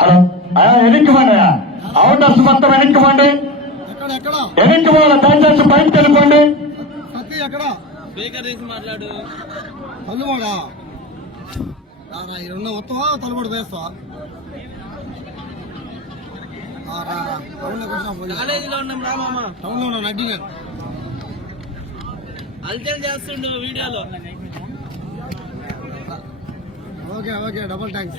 Hello. వెనక్కి పండి అవుటర్స్ మొత్తం వెనక్కి పండి. ఎక్కడ ఎక్కడ? వెనక్కి పోవాలి దయచేసి బయటకు వెళ్ళిపోండి అల్చల్ చేస్తుండు వీడియోలో. ఓకే ఓకే డబుల్ థ్యాంక్స్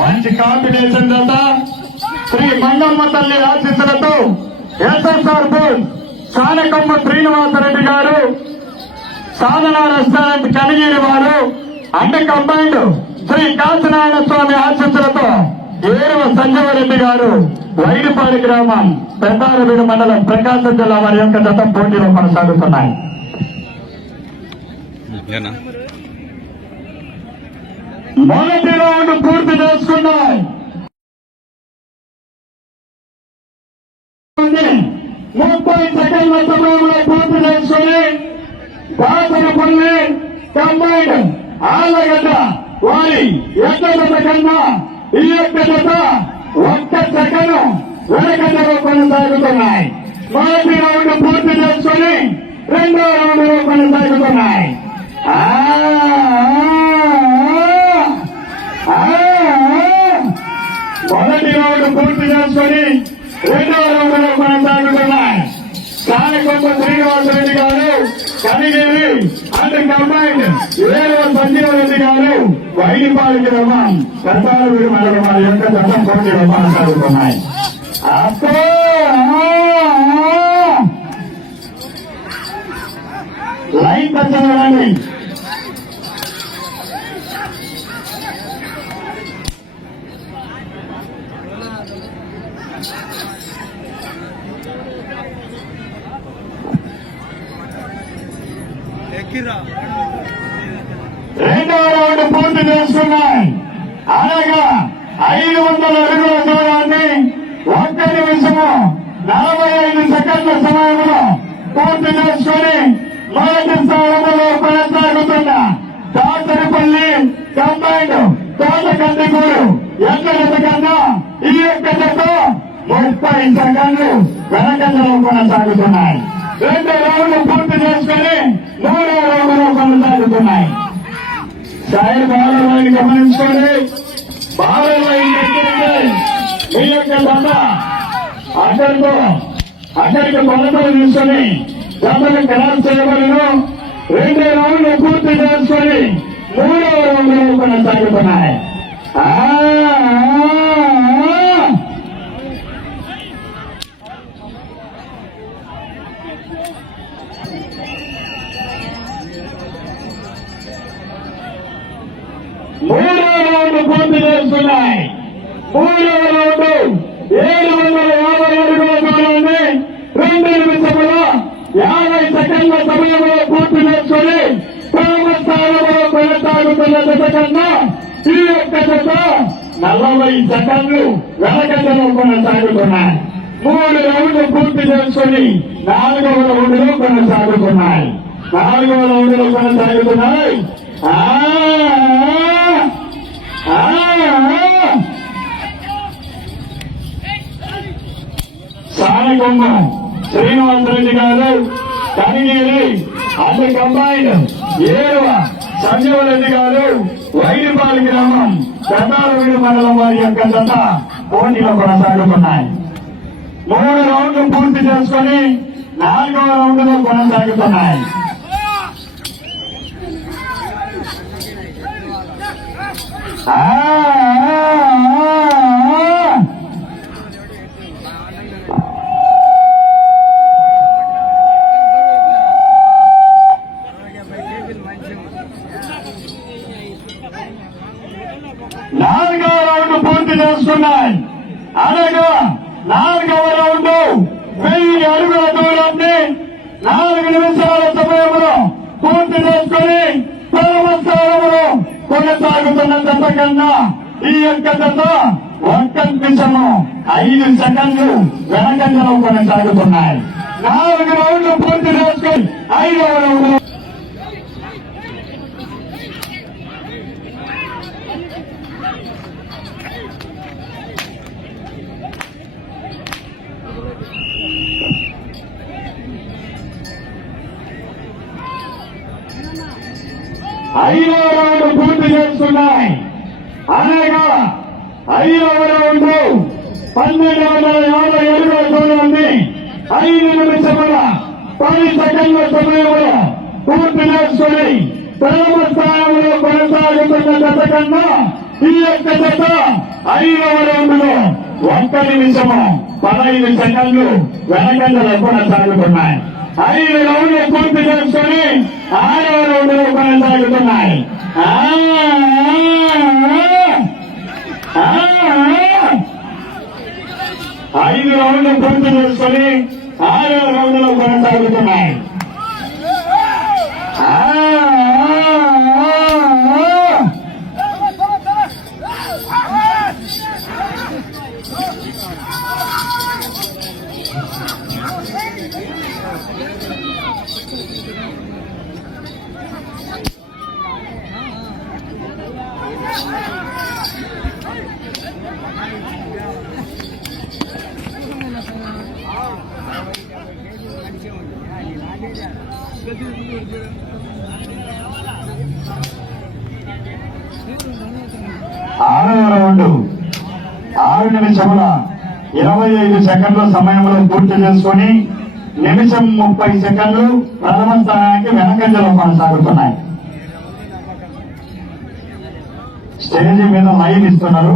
మంచి కాంబినేషన్ జత శ్రీ మంగమ్మ తల్లి ఆశీస్సులతో ఎస్ఎస్ఆర్ బోల్ సానకొమ్మ శ్రీనివాసరెడ్డి గారు సాధన రెస్టారెంట్ కనిగిరి వారు అండ కంబైండ్ శ్రీ కాశీనారాయణ స్వామి ఆశీస్సులతో ఏరవ సంజీవరెడ్డి గారు వైడిపాడి గ్రామం పెద్దారవీడు మండలం ప్రకాశం జిల్లా వారి యొక్క జత పోటీలో కొనసాగుతున్నాయి. మొదటి రౌండ్ పూర్తి చేసుకున్నాయి ముప్పై సెకండ్ల సమయంలో పూర్తి చేసుకుని దాసనపల్లి కంబైన్ ఆళ్ళగడ్డ వారి ఎక్కడ కన్నా ఈ యొక్క జత ఒక్క సెకండ్ వెనకంజలో కొనసాగుతున్నాయి. మొదటి రౌండ్ పూర్తి చేసుకుని రెండో రౌండ్లో కొనసాగుతున్నాయి. మొదటి రౌండ్ పూర్తి చేసుకొని రెండవ రౌండ్లో కొనసాగుతున్నాయి కానకొండ శ్రీనివాసరెడ్డి గారు కనిగిరి అండ్ కంబైండ్ ఏడవ సంజీవరెడ్డి గారు వైడిపాలి గ్రామం పెద్దాలవీడు మండలం వారి యొక్క చట్టం పోటీలో కొనసాగుతున్నాయి అబ్బో! లైన్ పచ్చని రెండవ రౌండ్ పూర్తి చేసుకున్నాయి అనగా ఐదు వందల అడుగుల దూరాన్ని ఒక్క నిమిషము నలభై ఐదు సెకండ్ల సమయంలో పూర్తి చేసుకుని మొదటి స్థానంలో కొనసాగుతున్న దాసరిపల్లి కంబైండ్ తోట కందికూరు ఎక్కడ కన్నా ఈ యొక్క జట్టు ముప్పై సెకండ్లు వెనకంజలో కొనసాగుతున్నాయి. రెండు రౌండ్లు పూర్తి చేసుకుని మూడో రౌండ్లో కొనసాగుతున్నాయి. సైడ్ బాలర్ లైన్ గమనించుకోండి బాలర్ లైన్ దగ్గరికి మీ యొక్క దండ అక్కడితో అక్కడికి కొలతలు తీసుకొని దండను ఖరారు చేయబడను రెండు రౌండ్లు పూర్తి చేసుకొని మూడో రౌండ్లో కొనసాగుతున్నాయి పూర్తి చేస్తున్నాయి మూడో రౌండ్ ఏడు వందల యాభై అడుగుల దూరాన్ని రెండు నిమిషముల యాభై సెకండ్ల సమయంలో పూర్తి చేసుకుని ప్రథమ స్థానంలో కొనసాగుతున్న జత కన్నా ఈ యొక్క జత నలభై సెకండ్లు వెనకంజలో కొనసాగుతున్నాయి. మూడు రౌండ్లు పూర్తి చేసుకుని నాలుగవ రౌండ్లో కొనసాగుతున్నాయి. నాలుగవ రౌండ్లో కొనసాగుతున్నాయి. ఆ ఆ, రెడ్డి గారు కనిగిరి అది కంబైన్ ఏడవ సంజీవరెడ్డి గారు వైడిపాలి గ్రామం పెద్దాలవీడు మండలం వారి యొక్క జత పోటీలో కొనసాగుతున్నాయి మూడు రౌండ్లు పూర్తి చేసుకొని నాలుగవ రౌండ్లో కొనసాగుతున్నాయి. ఆ, ఆ, ఆ, ఆ. నాలుగో రౌండ్ పూర్తి చేసుకున్నాయి అనగా నాలుగవ రౌండ్ వెయ్యి అడుగుల దూరాన్ని నాలుగు నిమిషాల సమయంలో పూర్తి చేసుకుని ప్రథమ స్థానంలో కొనసాగుతున్న దశ కన్నా ఈ యొక్క దశ ఒక్క నిమిషము ఐదు సెకండ్లు వెనకంజలో కొనసాగుతున్నాయి నాలుగు రౌండ్లు పూర్తి చేసుకుని ఐదవ రౌండ్ ఐదవ రౌండ్ పూర్తి చేస్తున్నాయి అనగా ఐదవ రౌండ్ పన్నెండు వందల యాభై అడుగుల దూరాన్ని ఐదు నిమిషముల పది సెకండ్ల సమయంలో పూర్తి చేసుకుని ప్రథమ స్థానంలో కొనసాగుతున్న దశ కన్నా ఈ యొక్క దశ ఐదవ రౌండ్ ఒక్క నిమిషము పదహైదు సెకండ్లు వెనకంజలో కొనసాగుతున్నాయి ఐదు రౌండ్లు పూర్తి చేసుకుని ఆరవ రౌండ్ కొనసాగుతున్నాయి ఆ, ఆ, ఆ. ఐదు రౌండ్లు పూర్తి చేసుకుని ఆరవ నిమిషముల ఇరవై ఐదు సెకండ్ల సమయంలో పూర్తి చేసుకొని నిమిషం ముప్పై సెకండ్లు ప్రథమ స్థానానికి వెనకంజలో కొనసాగుతున్నాయి. స్టేజ్ మీద లైన్ ఇస్తున్నారు.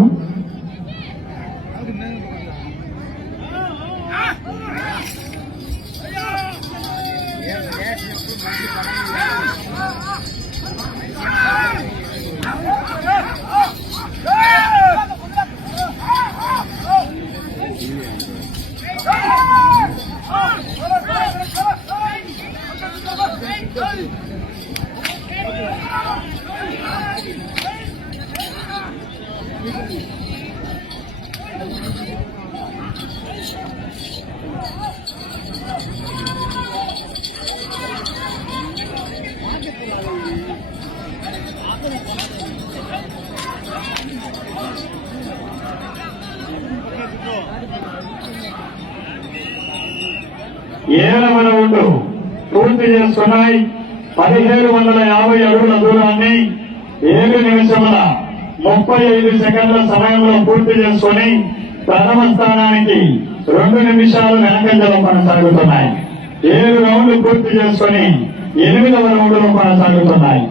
ఏడవ రౌండ్ పూర్తి చేసుకున్నాయి పదిహేడు వందల యాభై అడుగుల దూరాన్ని ఏడు నిమిషముల ముప్పై ఐదు సెకండ్ల సమయంలో పూర్తి చేసుకుని ప్రథమ స్థానానికి రెండు నిమిషాలు వెనకంజలో కొనసాగుతున్నాయి. ఏడు రౌండ్లు పూర్తి చేసుకుని ఎనిమిదవ రౌండ్లు కొనసాగుతున్నాయి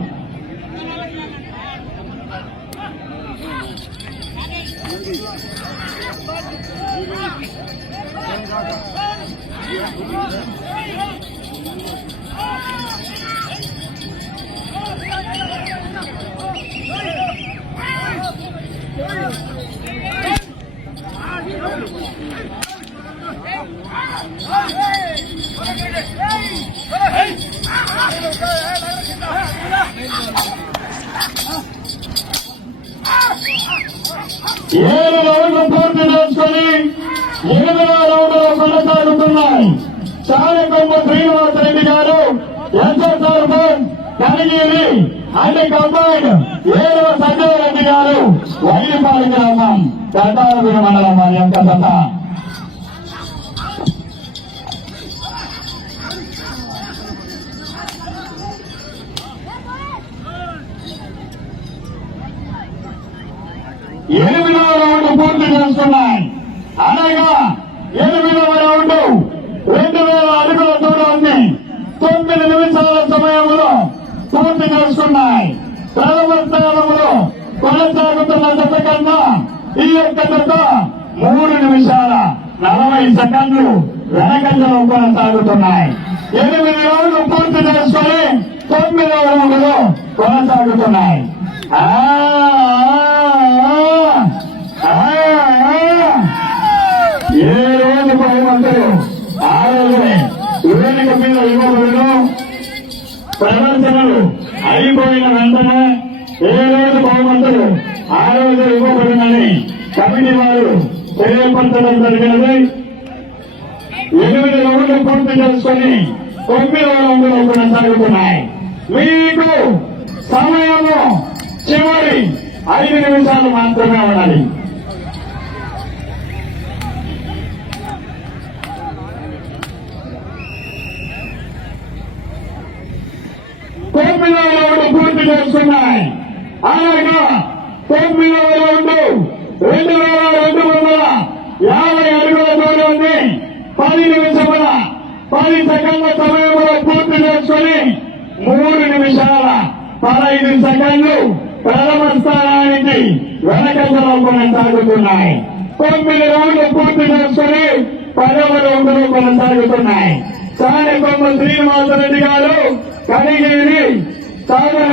ఏడు రౌండ్లు పూర్తి చేసుకుని ఎనిమిదవ రౌండ్లో కొనసాగుతున్నాయి చాలకొమ్మ శ్రీనివాస్ రెడ్డి గారు ఎస్ఎస్ఆర్ బోర్డ్ కనిగిరి అన్ని కంబైన్ ఏడవ సంజయ్ రెడ్డి గారు వైపాలి గ్రామం కటారపురి మండలం వారి యొక్క దశ ఎనిమిదవ రౌండ్ పూర్తి చేసుకున్నాయి అనగా ఎనిమిదవ రౌండ్ రెండు వేల అడుగుల దూరాన్ని తొమ్మిది నిమిషాల సమయంలో పూర్తి చేసుకున్నాయి. ప్రథమ స్థానంలో కొనసాగుతున్న దశ కన్నా ఈ యొక్క దశ మూడు నిమిషాల నలభై సెకండ్లు వెనకంజలో కొనసాగుతున్నాయి. ఎనిమిది రౌండ్లు పూర్తి చేసుకొని తొమ్మిదవ రౌండ్లో కొనసాగుతున్నాయి. వేదిక ప్రదర్శనలు అయిపోయిన వెంటనే ఏ రోజు బహుమతులు ఆ రోజు ఇవ్వబడినని కమిటీ వారు తెలియపరచడం జరిగినది. ఎనిమిది రోజులు పూర్తి చేసుకుని తొమ్మిది రోజులు కొనసాగుతున్నాయి మీకు సమయంలో చివరి ఐదు నిమిషాలు మాత్రమే ఉండాలి తొమ్మిదవ రౌండ్ పూర్తి చేస్తున్నాయి అనగా తొమ్మిదవ రౌండ్ రెండు వేల రెండు వందల యాభై అడుగుల దూరాన్ని పది నిమిషముల పది సెకండ్ల సమయంలో పూర్తి చేసుకొని మూడు నిమిషాల పదహైదు సెకండ్లు ప్రథమ స్థానానికి వెనకంజలో కొనసాగుతున్నాయి తొమ్మిది రౌండ్లు పూర్తి చేసుకుని పదవ రౌండ్లు కొనసాగుతున్నాయి సాని కొమ్మ శ్రీనివాసరెడ్డి గారు కనిగిరి సాగర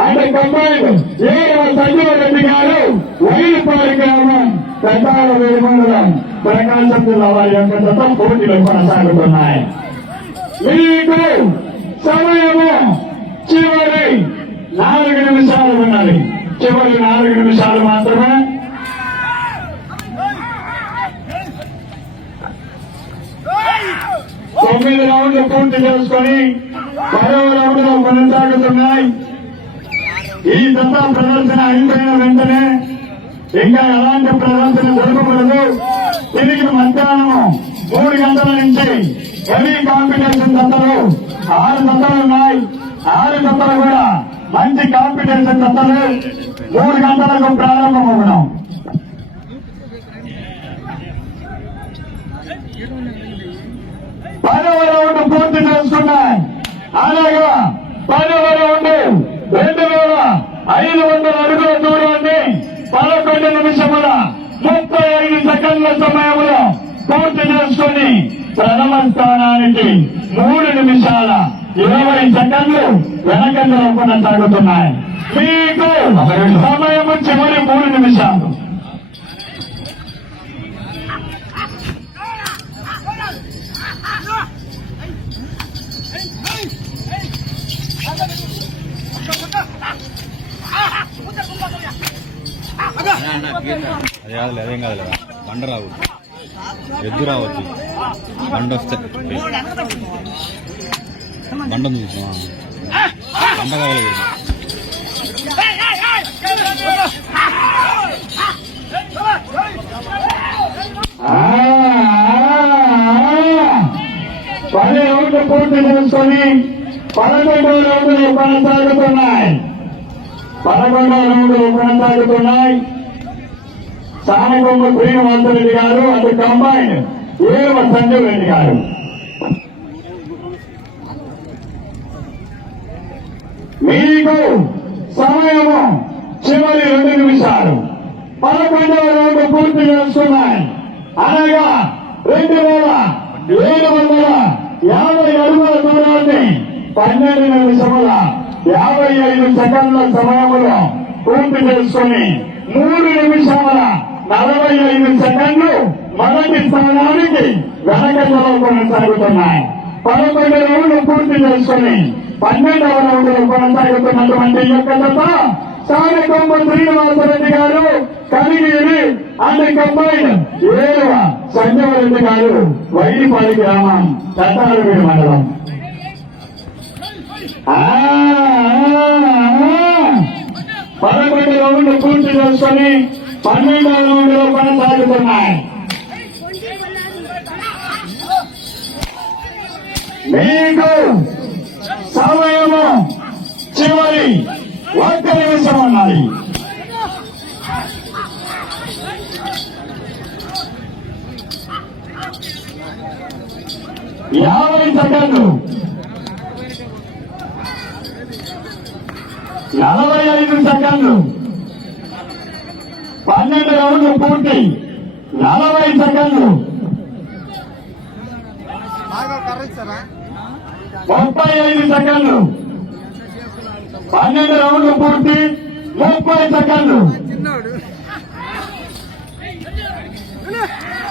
అంటే కొమ్మలు కంబైన్ ఏడవ సంజీవ రెడ్డి గారు వైరుపాలి గ్రామం పెద్దాల మండలం ప్రకాశం జిల్లా వారి యొక్క జత పోటీలు కొనసాగుతున్నాయి. మీకు సమయము చివరి నాలుగు నిమిషాలు ఉన్నది చివరి నాలుగు నిమిషాలు మాత్రమే. తొమ్మిది రౌండ్లు పూర్తి చేసుకొని పదవ రౌండ్లో కొనసాగుతున్నాయి. ఈ దత్తా ప్రదర్శన అయిపోయిన వెంటనే ఇంకా ఎలాంటి ప్రదర్శన జరగకూడదు. తిరిగి మధ్యాహ్నం మూడు గంటల నుంచి హెవీ కాంపిటీషన్ దత్తలు ఆరు దత్తలు ఉన్నాయి. ఆరు దత్తలు కూడా మంచి కాంపిటీషన్ కథలు మూడు గంటలకు ప్రారంభమవడం పదవ రౌండ్ పూర్తి చేసుకున్నాయి. అలాగా పదవ రౌండ్ రెండు వేల ఐదు వందల అడుగుల దూరాన్ని పదకొండు నిమిషముల ముప్పై ఐదు సెకండ్ల సమయంలో పూర్తి చేసుకుని ప్రథమ స్థానానికి మూడు నిమిషాల ఇరవై సెకండ్లు వెనకంగా లేకుండా సాగుతున్నాయి మీకు సమయము చివరి మూడు నిమిషాలు. అది కాదులే అదేం కాదులే బండ రావు ఎద్దు రావచ్చు బండ వస్తే. బండ చూసా బండ కావాలి ఆ, పది రౌండ్లు పూర్తి చేసుకొని పదకొండో రౌండ్లు కొనసాగుతున్నాయి పదకొండో రౌండ్లు కొనసాగుతున్నాయి సానకొమ్మ శ్రీనివాసరెడ్డి గారు అది కంబైన్ ఏవ సంజయ్ రెడ్డి గారు మీకు సమయము చివరి రెండు నిమిషాలు. పదకొండవ రోజు పూర్తి చేస్తున్నాయి. అనగా రెండు వేల ఏడు వందల యాభై అడుగుల దూరాన్ని పన్నెండు నిమిషముల యాభై ఐదు సెకండ్ల సమయంలో పూర్తి చేసుకుని మూడు నిమిషముల నలభై ఐదు సెకండ్లు మొదటి స్థానానికి వెనకంలో కొనసాగుతున్నాయి పదకొండు రౌండ్లు పూర్తి చేసుకుని పన్నెండవ రౌండ్లు కొనసాగుతున్నటువంటి ఈ యొక్క జత సానకొమ్మ శ్రీనివాసరెడ్డి గారు కలిగిరి అండ్ కంబైన్ ఏడవ సంజయరెడ్డి గారు వైడిపాడి గ్రామం పెద్దాలవీడి మండలం ఆ, ఆ, ఆ. పదకొండు రౌండ్లు పూర్తి చేసుకొని పన్నెండవ రౌండ్లో కొనసాగుతున్నాయి మీకు సమయము చివరి ఒక్క నిమిషం ఉన్నది. యాభై సెకండ్లు. నలభై ఐదు సెకండ్లు. పన్నెండు రౌండ్లు పూర్తి. నలభై సెకండ్లు. బాగా కర్ర ఇస్తారా ముప్పై ఐదు సెకండ్లు. పన్నెండు రౌండ్లు పూర్తి. ముప్పై సెకండ్లు.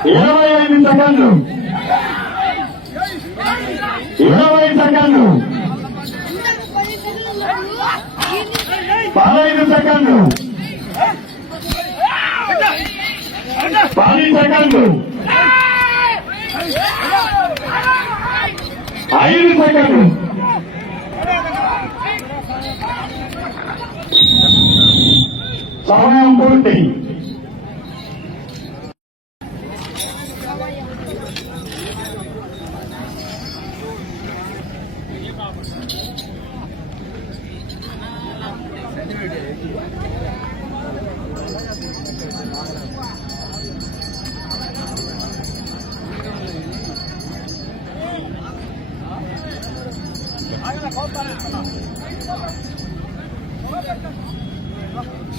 ఇరవై ఐదు సెకండ్లు. ఇరవై సెకండ్లు. పదహైదు సెకండ్లు. పది సెకండ్లు. ఐదు సెకండ్లు సమయం పూర్తి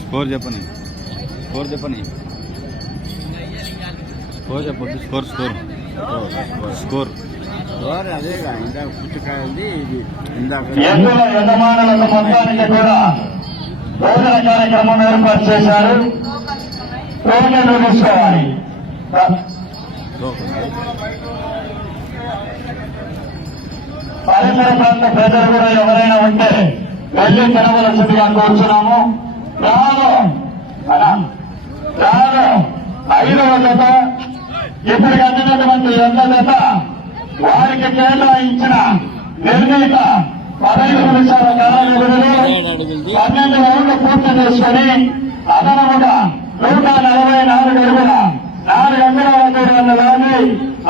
స్కోర్ చెప్పని. స్కోర్ చెప్పని. స్కోర్ చెప్పొద్దు. Score score. స్కోర్. అదేగా ఇందాక పుచ్చకాయ ఉంది ఇది. ఇందాక ఎద్దుల యజమానులకు మొత్తానికి కూడా భోజన కార్యక్రమం ఏర్పాటు చేశారు. తీసుకోవాలి. పరిసర ప్రాంత ప్రజలు కూడా ఎవరైనా ఉంటే వెళ్ళి తినవలసిందిగా కోరుచున్నాము. రాను అనా రాను ఐదవ జత. ఇప్పటికి అందినటువంటి ఎంత జత వారికి కేటాయించిన నిర్ణీత పదహైదు నిమిషాల కాల వ్యవధిలో పన్నెండు రౌండ్లు పూర్తి చేసుకుని అదనముగా నూట నలభై నాలుగు అడుగుల నాలుగు అంగుళాల దూరాన్ని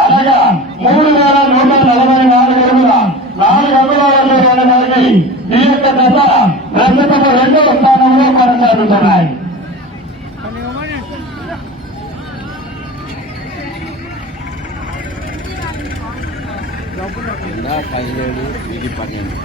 అనగా మూడు వేల నూట నలభై నాలుగు అడుగుల నాలుగు ఈ యొక్క దశ ప్రస్తుతం రెండవ స్థానంలో కొనసాగుతున్నాయి పదిహేడు ఇది పన్నెండు